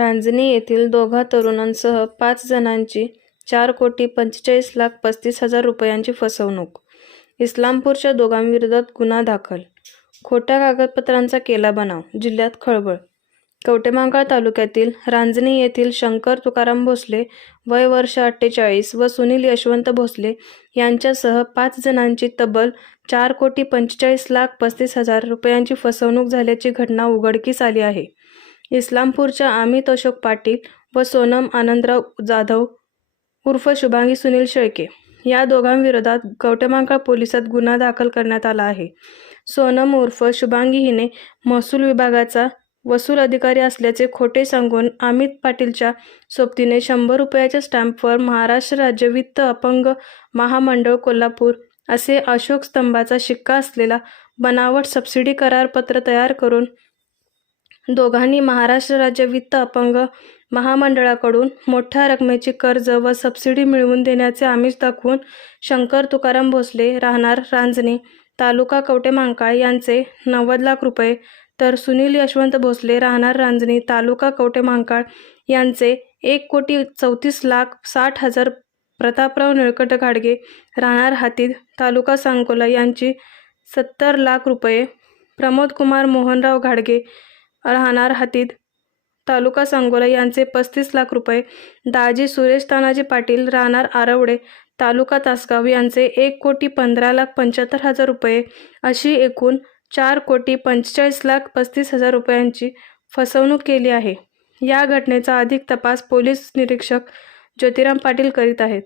रांजणी येथील दोघा तरुणांसह पाच जणांची चार कोटी पंचेचाळीस लाख पस्तीस हजार रुपयांची फसवणूक. इस्लामपूरच्या दोघांविरोधात गुन्हा दाखल. खोट्या कागदपत्रांचा केला बनाव जिल्ह्यात खळबळ. कवटेमांगळ तालुक्यातील रांजणी येथील शंकर तुकाराम भोसले वय वर्ष अठ्ठेचाळीस व सुनील यशवंत भोसले यांच्यासह पाच जणांची तब्बल चार कोटी पंचेचाळीस लाख पस्तीस हजार रुपयांची फसवणूक झाल्याची घटना उघडकीस आली आहे. इस्लामपूरच्या अमित अशोक पाटील व सोनम आनंदराव जाधव उर्फ शुभांगी सुनील शेळके या दोघांविरोधात कवटेमहांकाळ पोलिसात गुन्हा दाखल करण्यात आला आहे. सोनम उर्फ शुभांगी हिने महसूल विभागाचा वसूल अधिकारी असल्याचे खोटे सांगून अमित पाटीलच्या सोबतीने शंभर रुपयाच्या स्टॅम्पवर महाराष्ट्र राज्य वित्त अपंग महामंडळ कोल्हापूर असे अशोक स्तंभाचा शिक्का असलेला बनावट सबसिडी करारपत्र तयार करून दोघांनी महाराष्ट्र राज्य वित्त अपंग महामंडळाकडून मोठ्या रकमेची कर्ज व सबसिडी मिळवून देण्याचे आमिष दाखवून शंकर तुकाराम भोसले राहणार रांजणी तालुका कवटे मांकाळ यांचे नव्वद लाख रुपये तर सुनील यशवंत भोसले राहणार रांजणी तालुका कवटे मांकाळ यांचे एक कोटी चौतीस लाख साठ हजार प्रतापराव निळकट घाडगे राहणार हातीद तालुका सांगोला यांची सत्तर लाख रुपये प्रमोद कुमार मोहनराव घाडगे राहणार हातीद तालुका सांगोला यांचे पस्तीस लाख रुपये. दाजी सुरेश तानाजी पाटील राहणार आरवडे. तालुका तासगाव यांचे एक कोटी पंधरा लाख पंच्याहत्तर हजार रुपये. अशी एकूण चार कोटी पंचेचाळीस लाख पस्तीस हजार रुपयांची फसवणूक केली आहे. या घटनेचा अधिक तपास पोलीस निरीक्षक ज्योतिराम पाटील करीत आहेत.